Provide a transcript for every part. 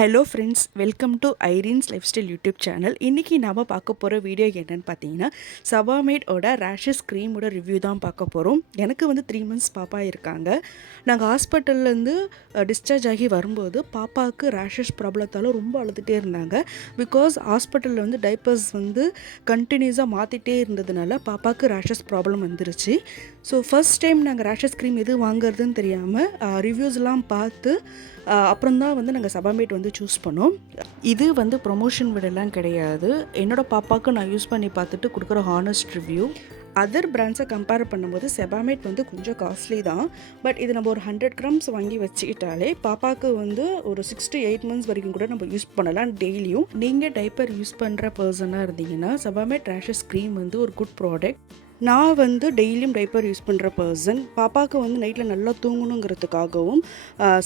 Hello friends, welcome to Irene's lifestyle YouTube channel. இன்றைக்கி நாம் பார்க்க போகிற வீடியோ என்னென்னு பார்த்தீங்கன்னா, சபாமேட்டோட ரேஷஸ் க்ரீமோட ரிவ்யூ தான் பார்க்க போகிறோம். எனக்கு வந்து 3 months பாப்பா இருக்காங்க. நாங்கள் ஹாஸ்பிட்டல்லேருந்து டிஸ்சார்ஜ் ஆகி வரும்போது பாப்பாவுக்கு ரேஷஸ் ப்ராப்ளத்தால் ரொம்ப அழுதுகிட்டே இருந்தாங்க. பிகாஸ் ஹாஸ்பிட்டலில் வந்து டைப்பர்ஸ் வந்து கண்டினியூஸாக மாற்றிட்டே இருந்ததுனால பாப்பாவுக்கு ரேஷஸ் ப்ராப்ளம் வந்துருச்சு. ஸோ ஃபர்ஸ்ட் டைம் நாங்கள் ரேஷஸ் க்ரீம் எது வாங்குறதுன்னு தெரியாமல் ரிவ்யூஸ்லாம் பார்த்து அப்புறம்தான் வந்து நாங்கள் சபாமேட் வந்து சூஸ் பண்ணோம். இது வந்து ப்ரொமோஷன் விடலாம் கிடையாது. என்னோடய பாப்பாவுக்கு நான் யூஸ் பண்ணி பார்த்துட்டு கொடுக்குற ஹானஸ்ட் ரிவ்யூ. அதர் பிராண்ட்ஸை கம்பேர் பண்ணும்போது செபாமேட் வந்து கொஞ்சம் காஸ்ட்லி தான். பட் இது நம்ம ஒரு 100 grams வாங்கி வச்சுக்கிட்டாலே பாப்பாவுக்கு வந்து ஒரு 6 to 8 months வரைக்கும் கூட நம்ம யூஸ் பண்ணலாம் டெய்லியும். நீங்கள் டைப்பர் யூஸ் பண்ணுற பர்சனாக இருந்தீங்கன்னா சபாமேட் ரேஷஸ் க்ரீம் வந்து ஒரு குட் ப்ராடக்ட். நான் வந்து டெய்லியும் டைப்பர் யூஸ் பண்ணுற பர்சன். பாப்பாவுக்கு வந்து நைட்டில் நல்லா தூங்கணுங்கிறதுக்காகவும்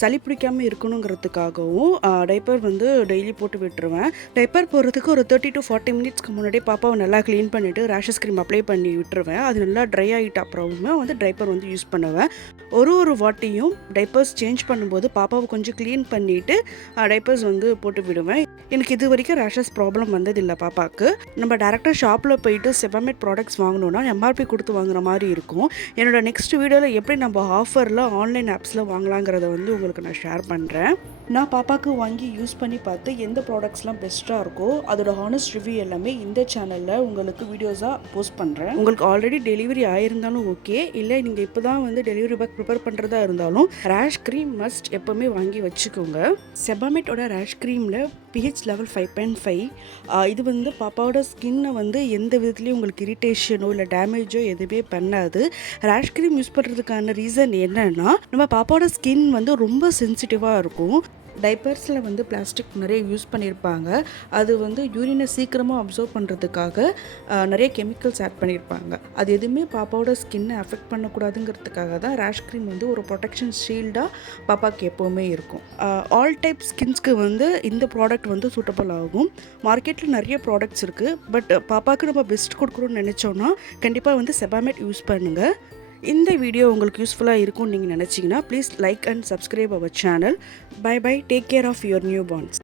சளி பிடிக்காமல் இருக்கணுங்கிறதுக்காகவும் டைப்பர் வந்து டெய்லி போட்டு விட்டுருவேன். டைப்பர் போடுறதுக்கு ஒரு 30 to 40 minutes முன்னாடியே பாப்பாவை நல்லா க்ளீன் பண்ணிவிட்டு ரேஷஸ் க்ரீம் அப்ளை பண்ணி விட்டுருவேன். அது நல்லா ட்ரை ஆகிட்ட அப்புறமே வந்து டைப்பர் வந்து யூஸ் பண்ணுவேன். ஒரு வாட்டியும் டைப்பர்ஸ் சேஞ்ச் பண்ணும்போது பாப்பாவை கொஞ்சம் க்ளீன் பண்ணிவிட்டு டைப்பர்ஸ் வந்து போட்டு விடுவேன். எனக்கு இது வரைக்கும் ரேஷஸ் ப்ராப்ளம் வந்ததில்லை பாப்பாவுக்கு. நம்ம டேரெக்டாக ஷாப்பில் போயிட்டு செபாமேட் ப்ராடக்ட்ஸ் வாங்கினோன்னா எம்ஆர்பி கொடுத்து வாங்குற மாதிரி இருக்கும். என்னோட நெக்ஸ்ட் வீடியோவில் எப்படி நம்ம ஆஃபரில் ஆன்லைன் ஆப்ஸில் வாங்கலாங்கிறத வந்து உங்களுக்கு நான் ஷேர் பண்ணுறேன். நான் பாப்பாவுக்கு வாங்கி யூஸ் பண்ணி பார்த்து எந்த ப்ராடக்ட்ஸ்லாம் பெஸ்ட்டாக இருக்கோ அதோட ஹானஸ்ட் ரிவ்யூ எல்லாமே இந்த சேனலில் உங்களுக்கு வீடியோஸாக போஸ்ட் பண்ணுறேன். உங்களுக்கு ஆல்ரெடி டெலிவரி ஆயிருந்தாலும் ஓகே, இல்லை நீங்கள் இப்போ தான் வந்து டெலிவரி பேக் ப்ரிப்பேர் பண்ணுறதா இருந்தாலும் ரேஷ் க்ரீம் மஸ்ட் எப்போவுமே வாங்கி வச்சுக்கோங்க. செபாமேட்டோட ரேஷ் க்ரீமில் pH லெவல் 5.5. இது வந்து பாப்பாவோட ஸ்கின்னை வந்து எந்த விதத்துலேயும் உங்களுக்கு இரிட்டேஷனோ இல்லை டேமேஜோ எதுவுமே பண்ணாது. ரேஷ் க்ரீம் யூஸ் பண்ணுறதுக்கான ரீசன் என்னன்னா, நம்ம பாப்பாவோட ஸ்கின் வந்து ரொம்ப சென்சிட்டிவாக இருக்கும். டைப்பர்ஸில் வந்து பிளாஸ்டிக் நிறைய யூஸ் பண்ணியிருப்பாங்க. அது வந்து யூரினை சீக்கிரமாக அப்சர்வ் பண்ணுறதுக்காக நிறைய கெமிக்கல்ஸ் ஆட் பண்ணியிருப்பாங்க. அது எதுவுமே பாப்பாவோட ஸ்கின்னை அஃபெக்ட் பண்ணக்கூடாதுங்கிறதுக்காக தான் ரேஷ் க்ரீம் வந்து ஒரு ப்ரொடெக்ஷன் ஷீல்டாக பாப்பாவுக்கு எப்போவுமே இருக்கும். ஆல் டைப் ஸ்கின்ஸ்க்கு வந்து இந்த ப்ராடக்ட் வந்து சூட்டபிள் ஆகும். மார்க்கெட்டில் நிறைய ப்ராடக்ட்ஸ் இருக்குது. பட் பாப்பாவுக்கு நம்ம பெஸ்ட் கொடுக்குறோன்னு நினச்சோன்னா கண்டிப்பாக வந்து செபாமேட் யூஸ் பண்ணுங்கள். இந்த வீடியோ உங்களுக்கு யூஸ்ஃபுல்லாக இருக்கும்னு நீங்கள் நினச்சிங்கன்னா please like and subscribe our channel. Bye bye, take care of your new பார்ன்ஸ்.